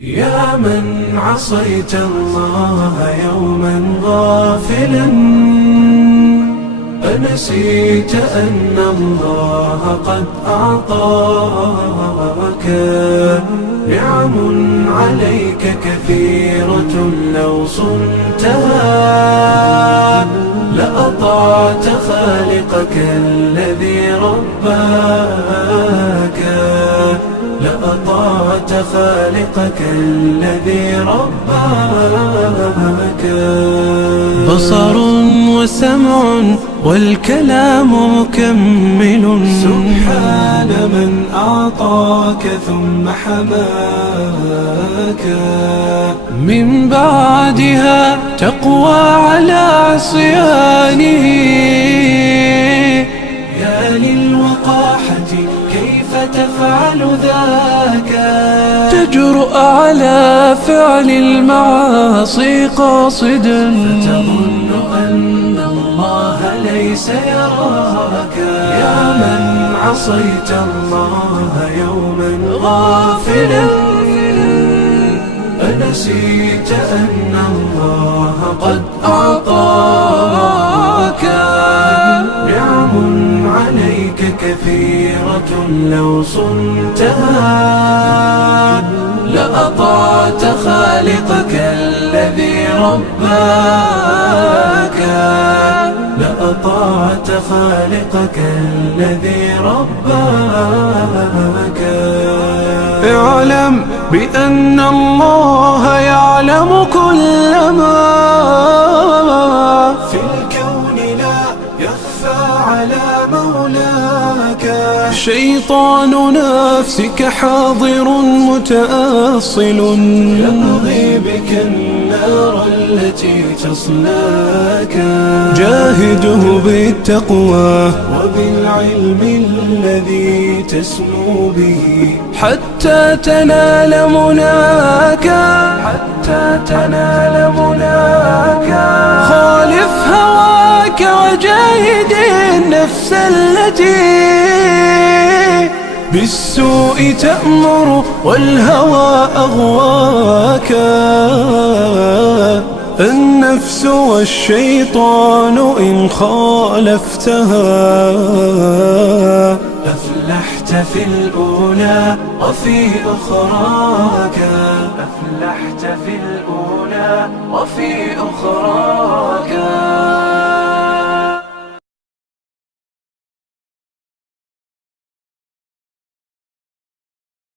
يا من عصيت الله يوما غافلا، أنسيت أن الله قد أعطاك نعم عليك كثيرة، لو صنتها لأطعت خالقك الذي رباك، لأطعت خالقك الذي رباك. بصر وسمع والكلام مكمل، سبحان من أعطاك ثم حماك. من بعدها تقوى على عصيانه، يا للوقاحة كيف تفعل ذاك؟ تجرؤ على فعل المعاصي قاصدا، فتظن أن الله ليس يراك. يا من عصيت الله يوما غافلا، أنسيت أن الله قد أعطاك نعم عليك كثيرة، لو صنتها لأطعت خالقك الذي رباك، لأطعت خالقك الذي رباك. اعلم بأن الله يعلم كل ما في الكون، لا يخفى على مولاك. شيطان نفسك حاضر متأصل، يبغي بك النار التي تصلاك. جاهده بالتقوى وبالعلم الذي تسمو به، حتى تنال مناك، حتى تنال مناك. خالف هواك وجاهد النفس التي بالسوء تأمر والهوى أغواك. النفس والشيطان إن خالفتها أفلحت في الأولى وفي أخراك، أفلحت في الأولى وفي أخراك.